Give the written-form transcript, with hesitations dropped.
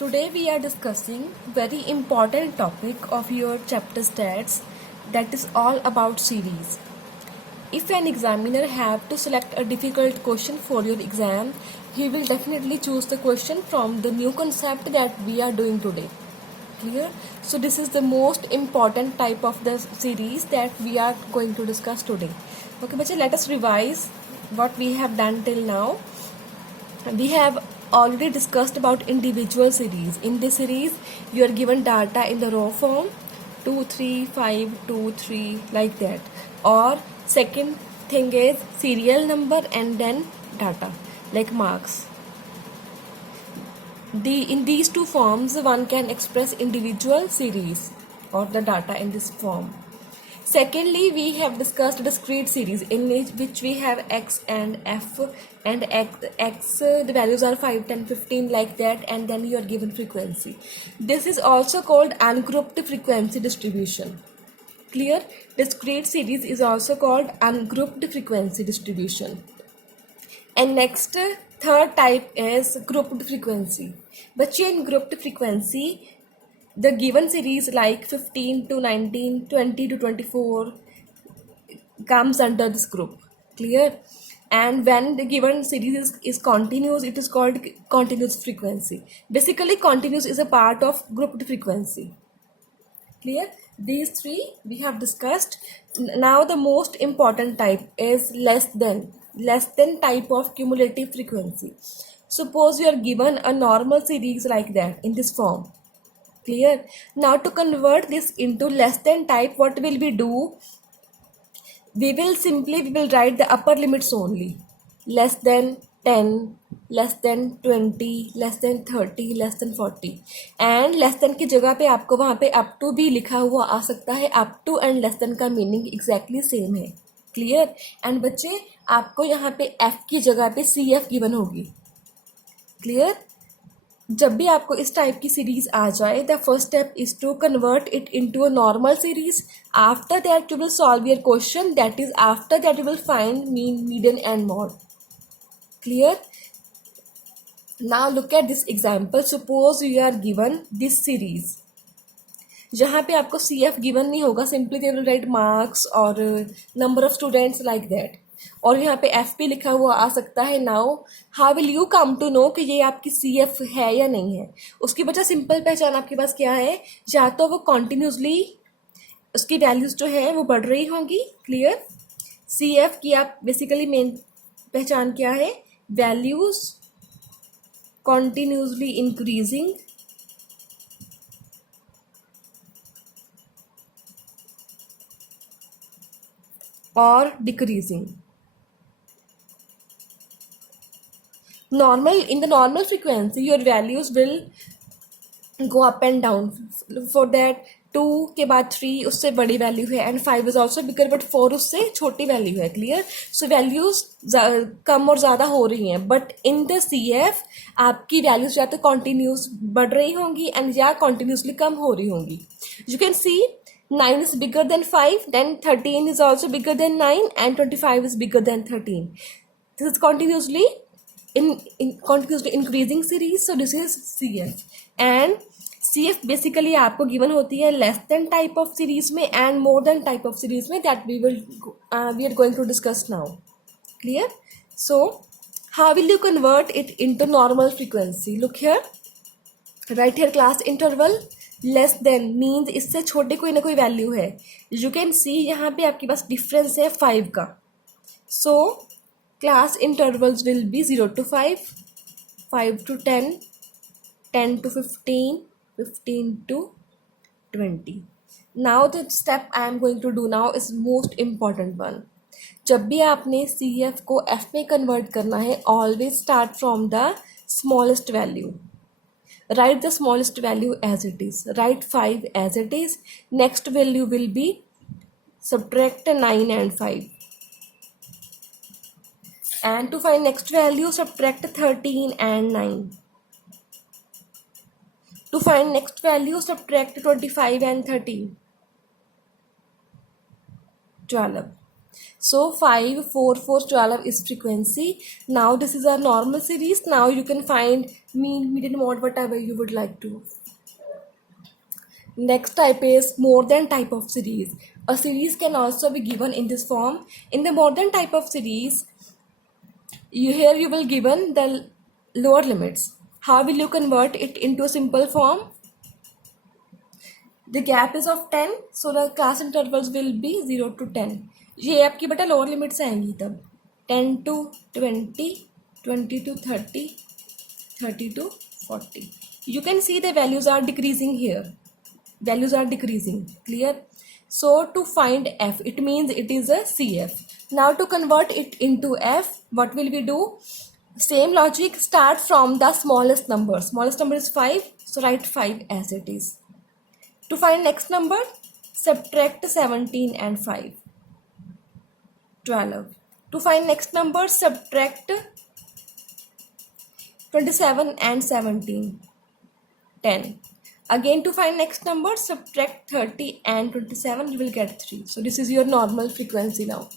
Today we are discussing very important topic of your chapter stats, that is all about series. If an examiner have to select a difficult question for your exam, he will definitely choose the question from the new concept that we are doing today. Clear? So this is the most important type of the series that we are going to discuss today. Okay, बच्चे, let us revise what we have done till now. We have already discussed about individual series. In this series, you are given data in the raw form 2 3 5 2 3 like that. Or second thing is serial number and then data like marks. In these two forms, one can express individual series or the data in this form. Secondly, we have discussed discrete series in which we have x and f, and x the values are 5, 10, 15 like that, and then you are given frequency. This is also called ungrouped frequency distribution. Clear? Discrete series is also called ungrouped frequency distribution. And next, third type is grouped frequency. But in grouped frequency, the given series like 15 to 19, 20 to 24 comes under this group. Clear? And when the given series is continuous, it is called continuous frequency. Basically, continuous is a part of grouped frequency. Clear? These three we have discussed. Now the most important type is less than type of cumulative frequency. Suppose you are given a normal series like that in this form. Clear? Now to convert this into less than type, what will we do? We will write the upper limits only. Less than 10, less than 20, less than 30, less than 40. And less than की जगह पे आपको वहाँ पे up to भी लिखा हुआ आ सकता है. up to and less than का meaning exactly same है. Clear? And बच्चे, आपको यहाँ पे f की जगह पे cf given होगी. Clear? जब भी आपको इस टाइप की सीरीज आ जाए, the first step is to convert it into a normal series. After that you will solve your question, that is after that you will find mean, median and mode. Clear? Now look at this example. Suppose you are given this series जहाँ पे आपको C F given नहीं होगा, simply they will write marks और number of students like that, और यहाँ पे F P लिखा हुआ आ सकता है. Now how will you come to know कि ये आपकी सी एफ है या नहीं है? उसकी वजह सिंपल पहचान आपके पास क्या है? या तो वो कॉन्टिन्यूसली उसकी वैल्यूज जो है वो बढ़ रही होंगी. क्लियर? सी एफ की आप बेसिकली मेन पहचान क्या है? वैल्यूज कॉन्टिन्यूसली इंक्रीजिंग और decreasing. In the normal frequency, your values will go up and down. For that 2 के बाद 3 उससे बड़ी वैल्यू है, and 5 is also bigger, but 4 उससे छोटी वैल्यू है. क्लियर? सो वैल्यूज कम और ज़्यादा हो रही हैं, but in the C F आपकी वैल्यूज या तो कॉन्टिन्यूस बढ़ रही होंगी एंड या कॉन्टिन्यूसली कम हो रही होंगी. You can see 9 is bigger than 5, then 13 is also bigger than 9, and 25 is bigger than 13. This is continuously continuously increasing series. So this is CF. And CF basically आपको given होती है less than type of series में and more than type of series में, that we are going to discuss now. Clear? So how will you convert it into normal frequency? Look here. Right here class interval. Less than means इससे छोटे कोई ना कोई value है. You can see यहाँ पे आपके पास डिफरेंस है 5 का. So class intervals will be 0 to 5, 5 to 10, 10 to 15, 15 to 20. Now the step I am going to do now is most important one. जब भी आपने सी एफ को एफ में कन्वर्ट करना है, always start from the smallest value. Write the smallest value as it is. Write 5 as it is. Next value will be subtract 9 and 5. And to find next value, subtract 13 and 9. To find next value, subtract 25 and 13. 12. So 5, 4, 4, 12 is frequency. Now this is a normal series. Now you can find mean, median, mode, whatever you would like to. Next type is more than type of series. A series can also be given in this form. In the more than type of series, you will given the lower limits. How will you convert it into a simple form? The gap is of 10, so the class intervals will be 0 to 10. ये आपकी बेटा lower limit से आएंगी तब 10 to 20, 20 to 30, 30 to 40. You can see the values are decreasing here. Values are decreasing. Clear? So to find f, it means it is a CF. Now to convert it into f, what will we do? Same logic, start from the smallest number. Smallest number is 5, so write 5 as it is. To find next number, subtract 17 and 5, 12. To find next number, subtract 27 and 17, 10. Again to find next number, subtract 30 and 27, you will get 3. So this is your normal frequency now.